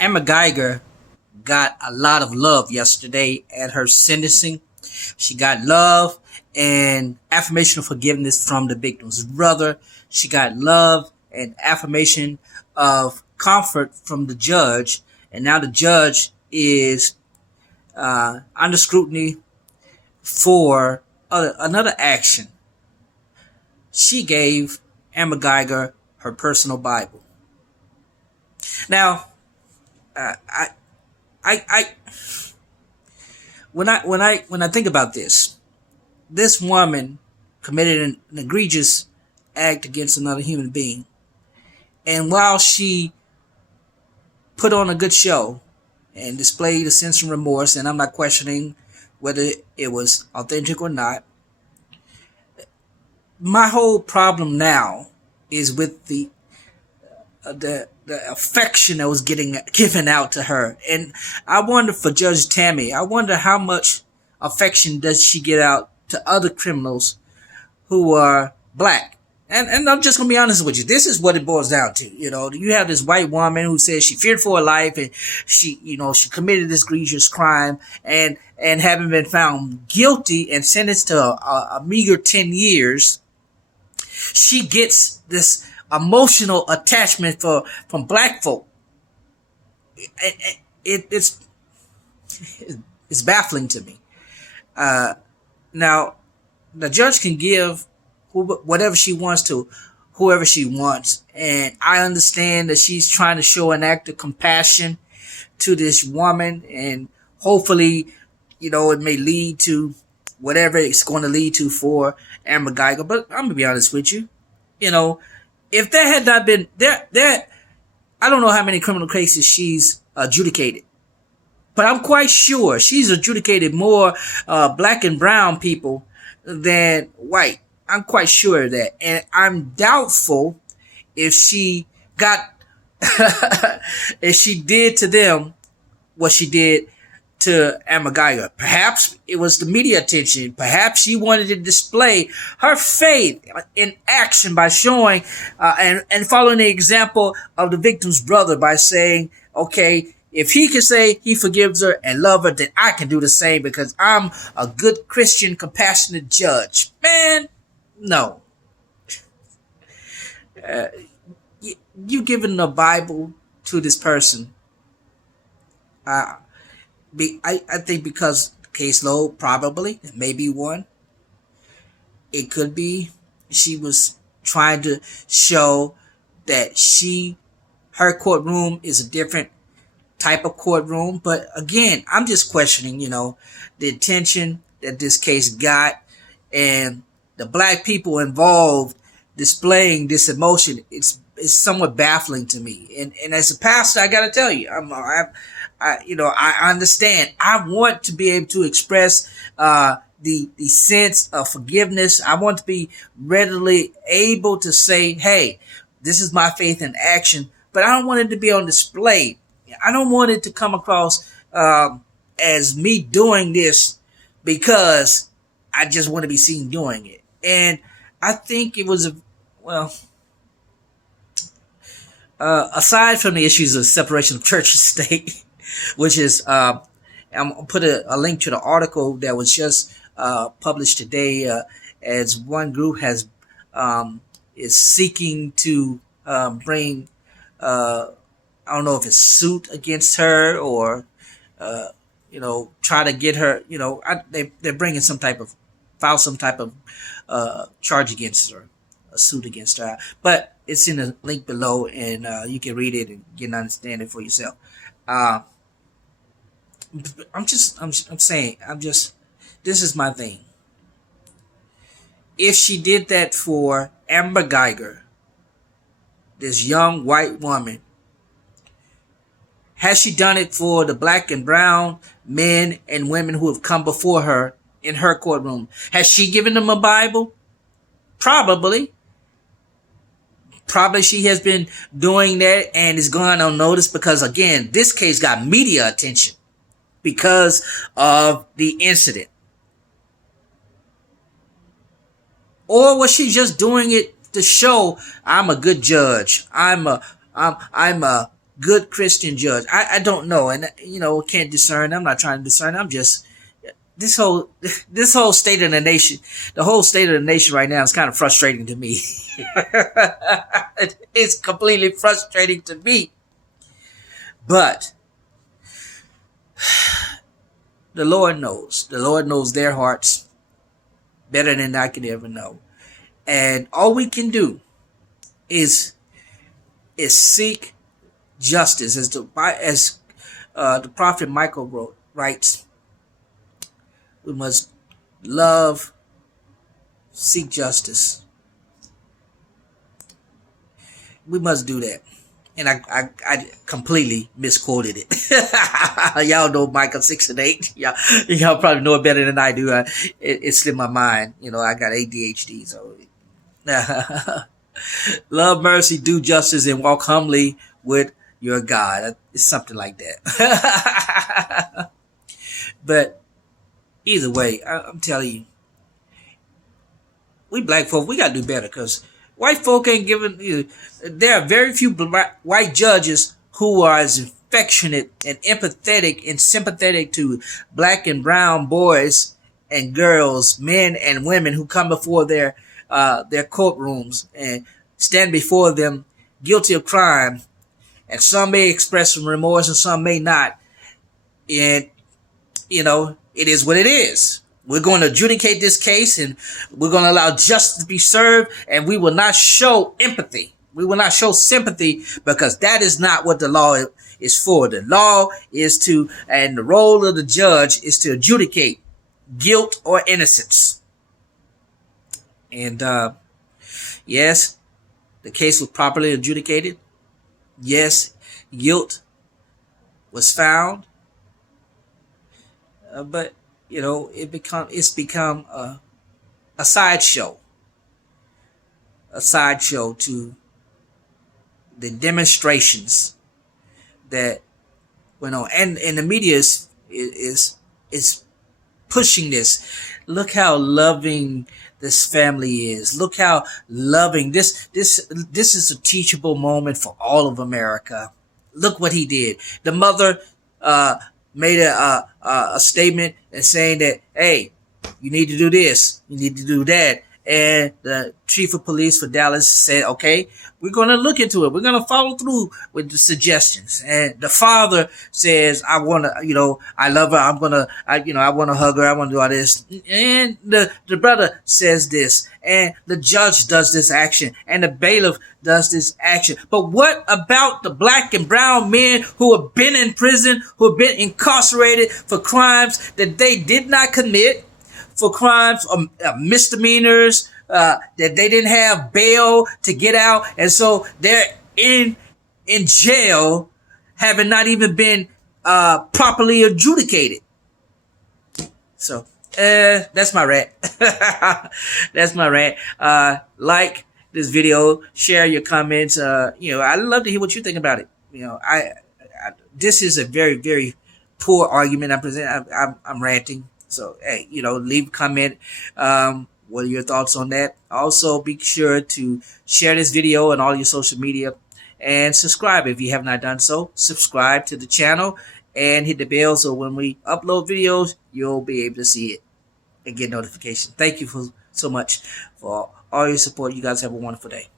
Amber Guyger got a lot of love yesterday at her sentencing. She got love and affirmation of forgiveness from the victim's brother. She got love and affirmation of comfort from the judge. And now the judge is under scrutiny for another action. She gave Amber Guyger her personal Bible. Now, I when I think about this woman committed an egregious act against another human being, and while she put on a good show and displayed a sense of remorse, and I'm not questioning whether it was authentic or not, my whole problem now is with the affection that was getting given out to her. And I wonder for Judge Tammy, I wonder how much affection does she get out to other criminals who are black. And I'm just gonna be honest with you. This is what it boils down to. You have this white woman who says she feared for her life, and she committed this egregious crime, and having been found guilty and sentenced to a meager 10 years, she gets this emotional attachment from black folk. It's baffling to me. Now, the judge can give whatever she wants to whoever she wants, and I understand that she's trying to show an act of compassion to this woman, and hopefully, it may lead to whatever it's going to lead to for Amber Guyger. But I'm gonna be honest with you, if there had not been there, I don't know how many criminal cases she's adjudicated, but I'm quite sure she's adjudicated more black and brown people than white. I'm quite sure of that, and I'm doubtful if she got if she did to them what she did to Amber Guyger. Perhaps it was the media attention. Perhaps she wanted to display her faith in action by showing and following the example of the victim's brother by saying, okay, if he can say he forgives her and love her, then I can do the same because I'm a good Christian, compassionate judge. Man, no. You giving the Bible to this person. I think because caseload, probably, maybe one. It could be she was trying to show that her courtroom is a different type of courtroom. But again, I'm just questioning, the attention that this case got and the black people involved displaying this emotion. It's somewhat baffling to me. And as a pastor, I got to tell you, I understand. I want to be able to express the sense of forgiveness. I want to be readily able to say, hey, this is my faith in action, but I don't want it to be on display. I don't want it to come across as me doing this because I just want to be seen doing it. And I think it was aside from the issues of separation of church and state, which is, I'm gonna put a link to the article that was just published today, as one group is seeking to bring, I don't know if it's suit against her or try to get her, they're bringing file some type of charge against her, a suit against her. But it's in the link below, and you can read it and get an understanding for yourself. This is my thing. If she did that for Amber Guyger, this young white woman, has she done it for the black and brown men and women who have come before her in her courtroom? Has she given them a Bible? Probably. Probably she has been doing that and is going unnoticed because, again, this case got media attention because of the incident. Or was she just doing it to show I'm a good judge? I'm a good Christian judge. I don't know, and can't discern. I'm not trying to discern. I'm just this whole this whole state of the nation. The whole state of the nation right now is kind of frustrating to me. It's completely frustrating to me. But the Lord knows. The Lord knows their hearts better than I could ever know. And all we can do is seek justice, as the prophet Michael writes. We must love, seek justice. We must do that. And I completely misquoted it. Y'all know Micah 6:8. Y'all probably know it better than I do. It slipped my mind. I got ADHD, so love mercy, do justice, and walk humbly with your God. It's something like that. But either way, I'm telling you, we black folk, we got to do better, because white folk ain't giving. There are very few white judges who are as affectionate and empathetic and sympathetic to black and brown boys and girls, men and women who come before their courtrooms and stand before them guilty of crime. And some may express some remorse and some may not. And, it is what it is. We're going to adjudicate this case, and we're going to allow justice to be served, and we will not show empathy. We will not show sympathy, because that is not what the law is for. The law is and the role of the judge is to adjudicate guilt or innocence. And yes, the case was properly adjudicated. Yes, guilt was found. But it's become a sideshow. A sideshow to the demonstrations that went on, and the media is pushing this. Look how loving this family is. Look how loving this is a teachable moment for all of America. Look what he did. The mother made a statement and saying that, hey, you need to do this, you need to do that. And the chief of police for Dallas said, okay, we're going to look into it. We're going to follow through with the suggestions. And the father says, I want to, I love her. I want to hug her. I want to do all this. And the brother says this, and the judge does this action, and the bailiff does this action. But what about the black and brown men who have been in prison, who have been incarcerated for crimes that they did not commit, for crimes or misdemeanors, that they didn't have bail to get out, and so they're in jail, having not even been properly adjudicated. So that's my rant. That's my rant. Like this video, share your comments. I'd love to hear what you think about it. This is a very, very poor argument I'm presenting. I'm ranting. So, hey, leave a comment. What are your thoughts on that? Also, be sure to share this video on all your social media and subscribe if you have not done so. Subscribe to the channel and hit the bell so when we upload videos, you'll be able to see it and get notifications. Thank you so much for all your support. You guys have a wonderful day.